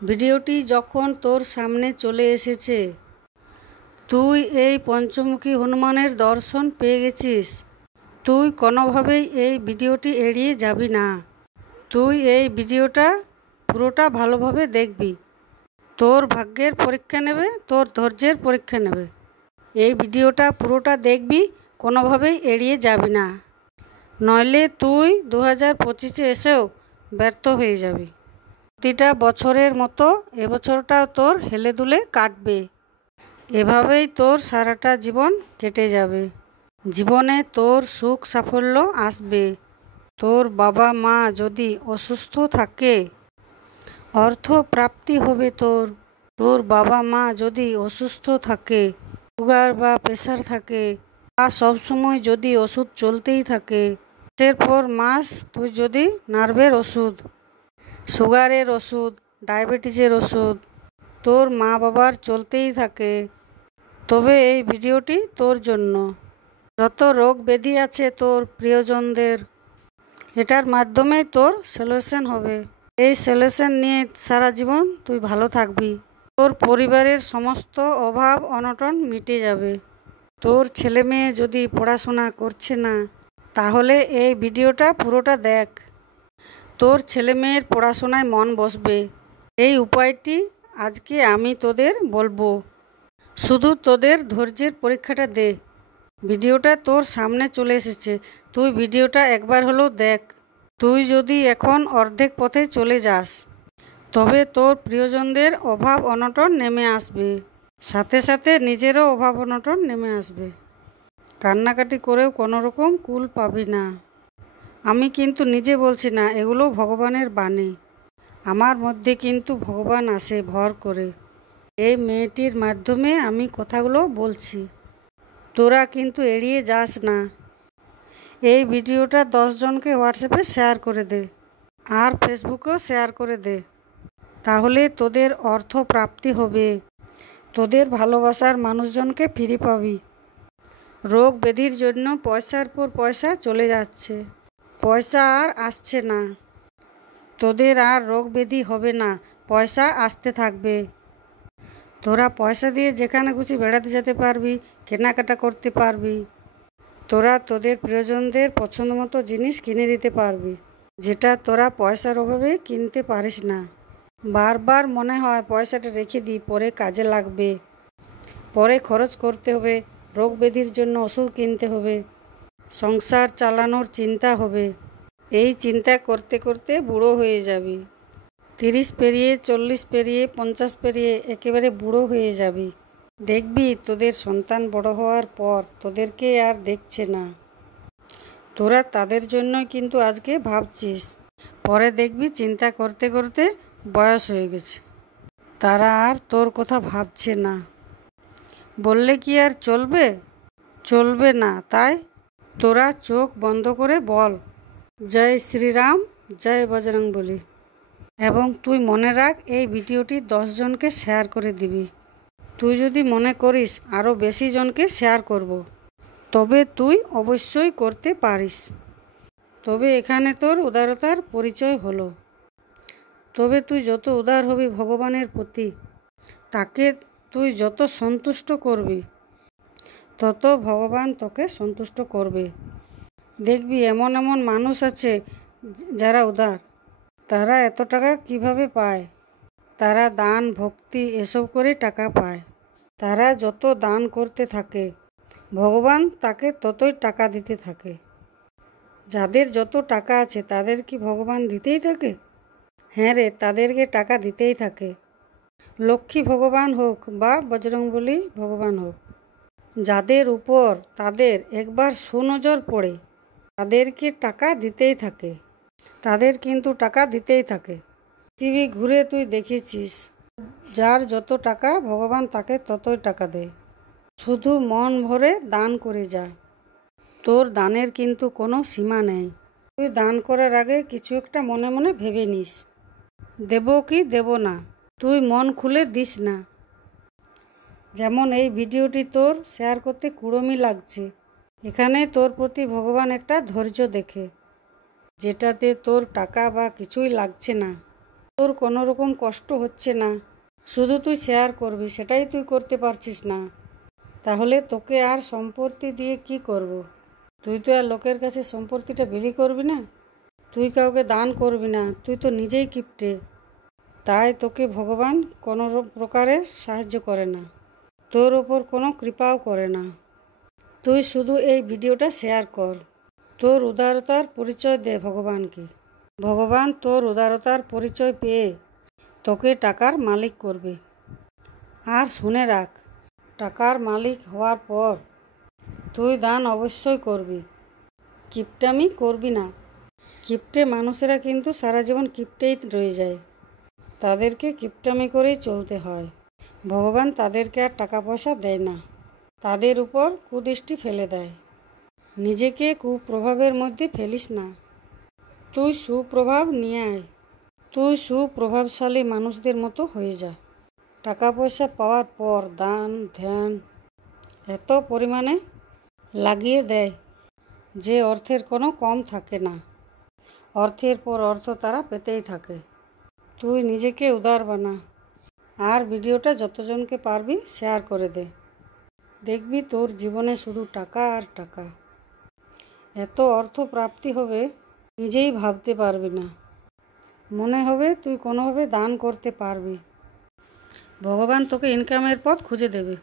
ভিডিওটি যখন তোর সামনে চলে এসেছে, তুই এই পঞ্চমুখী হনুমানের দর্শন পেয়ে গেছিস। তুই কোনোভাবেই এই ভিডিওটি এড়িয়ে যাবি না। তুই এই ভিডিওটা পুরোটা ভালোভাবে দেখবি। তোর ভাগ্যের পরীক্ষা নেবে, তোর ধৈর্যের পরীক্ষা নেবে। এই ভিডিওটা পুরোটা দেখবি, কোনোভাবেই এড়িয়ে যাবি না, নইলে তুই 2025-এ এসেও ব্যর্থ হয়ে যাবি। প্রতিটা বছরের মতো এবছরটাও তোর হেলে দুলে কাটবে। এভাবেই তোর সারাটা জীবন কেটে যাবে। জীবনে তোর সুখ সাফল্য আসবে। তোর বাবা মা যদি অসুস্থ থাকে, অর্থ প্রাপ্তি হবে। তোর বাবা মা যদি অসুস্থ থাকে, সুগার বা প্রেশার থাকে, বা সবসময় যদি ওষুধ চলতেই থাকে, মাসের পর মাস তুই যদি নার্ভের ওষুধ, সুগারের ওষুধ, ডায়াবেটিসের ওষুধ তোর মা বাবার চলতেই থাকে, তবে এই ভিডিওটি তোর জন্য। যত রোগ ব্যাধি আছে তোর প্রিয়জনদের, এটার মাধ্যমে তোর সলিউশন হবে। এই সলিউশন নিয়ে সারা জীবন তুই ভালো থাকবি। তোর পরিবারের সমস্ত অভাব অনটন মিটে যাবে। তোর ছেলে মেয়ে যদি পড়াশোনা করছে না, তাহলে এই ভিডিওটা পুরোটা দেখ। তোর ছেলে মেয়ের পড়াশোনায় মন বসবে। এই উপায়টি আজকে আমি তোদের বলবো। শুধু তোদের ধৈর্যের পরীক্ষাটা দে। ভিডিওটা তোর সামনে চলে এসেছে, তুই ভিডিওটা একবার হলেও দেখ। তুই যদি এখন অর্ধেক পথে চলে যাস, তবে তোর প্রিয়জনদের অভাব অনটন নেমে আসবে, সাথে সাথে নিজেরও অভাব অনটন নেমে আসবে। কান্নাকাটি করেও কোনো রকম কুল পাবি না। আমি কিন্তু নিজে বলছি না, এগুলো ভগবানের বাণী। আমার মধ্যে কিন্তু ভগবান আসে ভর করে। এই মেয়েটির মাধ্যমে আমি কথাগুলো বলছি, তোরা কিন্তু এড়িয়ে যাস না। এই ভিডিওটা 10 জনকে হোয়াটসঅ্যাপে শেয়ার করে দে, আর ফেসবুকেও শেয়ার করে দে। তাহলে তোদের অর্থ প্রাপ্তি হবে, তোদের ভালোবাসার মানুষজনকে ফিরে পাবি। রোগ ব্যাধির জন্য পয়সার পর পয়সা চলে যাচ্ছে, পয়সা আর আসছে না। তোদের আর রোগ ব্যাধি হবে না, পয়সা আসতে থাকবে। তোরা পয়সা দিয়ে যেখানে খুশি বেড়াতে যেতে পারবি, কেনাকাটা করতে পারবি। তোরা তোদের প্রিয়জনদের পছন্দ মতো জিনিস কিনে দিতে পারবি, যেটা তোরা পয়সার অভাবে কিনতে পারিস না। বারবার মনে হয় পয়সাটা রেখে দিই, পরে কাজে লাগবে, পরে খরচ করতে হবে, রোগ ব্যাধির জন্য ওষুধ কিনতে হবে, সংসার চালানোর চিন্তা হবে। এই চিন্তা করতে করতে বুড়ো হয়ে যাবি। 30 পেরিয়ে, 40 পেরিয়ে, 50 পেরিয়ে একেবারে বুড়ো হয়ে যাবি। দেখবি তোদের সন্তান বড় হওয়ার পর তোদেরকে আর দেখছে না। তোরা তাদের জন্যই কিন্তু আজকে ভাবছিস, পরে দেখবি চিন্তা করতে করতে বয়স হয়ে গেছে, তারা আর তোর কথা ভাবছে না। বললে কি আর চলবে? চলবে না। তাই তোরা চোখ বন্ধ করে বল, জয় শ্রীরাম, জয় বজরংবলী। এবং তুই মনে রাখ, এই ভিডিওটি 10 জনকে শেয়ার করে দিবি। তুই যদি মনে করিস আরও বেশি জনকে শেয়ার করব, তবে তুই অবশ্যই করতে পারিস। তবে এখানে তোর উদারতার পরিচয় হলো। তবে তুই যত উদার হবি ভগবানের প্রতি, তাকে তুই যত সন্তুষ্ট করবি, তত ভগবান তোকে সন্তুষ্ট করবে। দেখবি এমন এমন মানুষ আছে যারা উদার, তারা এত টাকা কিভাবে পায়? তারা দান ভক্তি এসব করে টাকা পায়। তারা যত দান করতে থাকে, ভগবান তাকে ততই টাকা দিতে থাকে। যাদের যত টাকা আছে তাদের কি ভগবান দিতেই থাকে? হ্যাঁ রে, তাদেরকে টাকা দিতেই থাকে। লক্ষ্মী ভগবান হোক বা বজরংবলী ভগবান হোক, যাদের উপর তাদের একবার সুনজর পড়ে, তাদেরকে টাকা দিতেই থাকে। তাদের কিন্তু টাকা দিতেই থাকে। পৃথিবী ঘুরে তুই দেখেছিস, যার যত টাকা ভগবান তাকে ততই টাকা দেয়। শুধু মন ভরে দান করে যা। তোর দানের কিন্তু কোনো সীমা নেই। তুই দান করার আগে কিছু একটা মনে মনে ভেবে নিস, দেব কি দেব না। তুই মন খুলে দিস না। যেমন এই ভিডিওটি তোর শেয়ার করতে কুড়মি লাগছে, এখানে তোর প্রতি ভগবান একটা ধৈর্য দেখে, যেটাতে তোর টাকা বা কিছুই লাগছে না। তোর কোনো রকম কষ্ট হচ্ছে না, শুধু তুই শেয়ার করবি, সেটাই তুই করতে পারছিস না। তাহলে তোকে আর সম্পত্তি দিয়ে কি করব? তুই তো আর লোকের কাছে সম্পত্তিটা বিলি করবি না, তুই কাউকে দান করবি না, তুই তো নিজেই কিপ্টে। তাই তোকে ভগবান কোনো প্রকারে সাহায্য করে না, তোর ওপর কোনো কৃপাও করে না। তুই শুধু এই ভিডিওটা শেয়ার কর, তোর উদারতার পরিচয় দে ভগবানকে। ভগবান তোর উদারতার পরিচয় পেয়ে তোকে টাকার মালিক করবে। আর শুনে রাখ, টাকার মালিক হওয়ার পর তুই দান অবশ্যই করবি, কিপটামি করবি না। কিপটে মানুষেরা কিন্তু সারা জীবন কিপটেই রয়ে যায়, তাদেরকে কিপটামি করেই চলতে হয়। ভগবান তাদেরকে আর টাকা পয়সা দেয় না, তাদের উপর কুদৃষ্টি ফেলে দেয়। নিজেকে কুপ্রভাবের মধ্যে ফেলিস না, তুই সুপ্রভাব নিয়ে আয়, তুই সুপ্রভাবশালী মানুষদের মতো হয়ে যা। টাকা পয়সা পাওয়ার পর দান ধ্যান এত পরিমাণে লাগিয়ে দেয় যে অর্থের কোনো কম থাকে না, অর্থের পর অর্থ তারা পেতেই থাকে। তুই নিজেকে উদার বানা, আর ভিডিওটা যতজনকে পারবি শেয়ার করে দে। দেখবি তোর জীবনে শুধু টাকা আর টাকা, এত অর্থ প্রাপ্তি হবে নিজেই ভাবতে পারবি না। মনে হবে তুই কোনোভাবে দান করতে পারবি, ভগবান তোকে ইনকামের পথ খুঁজে দেবে।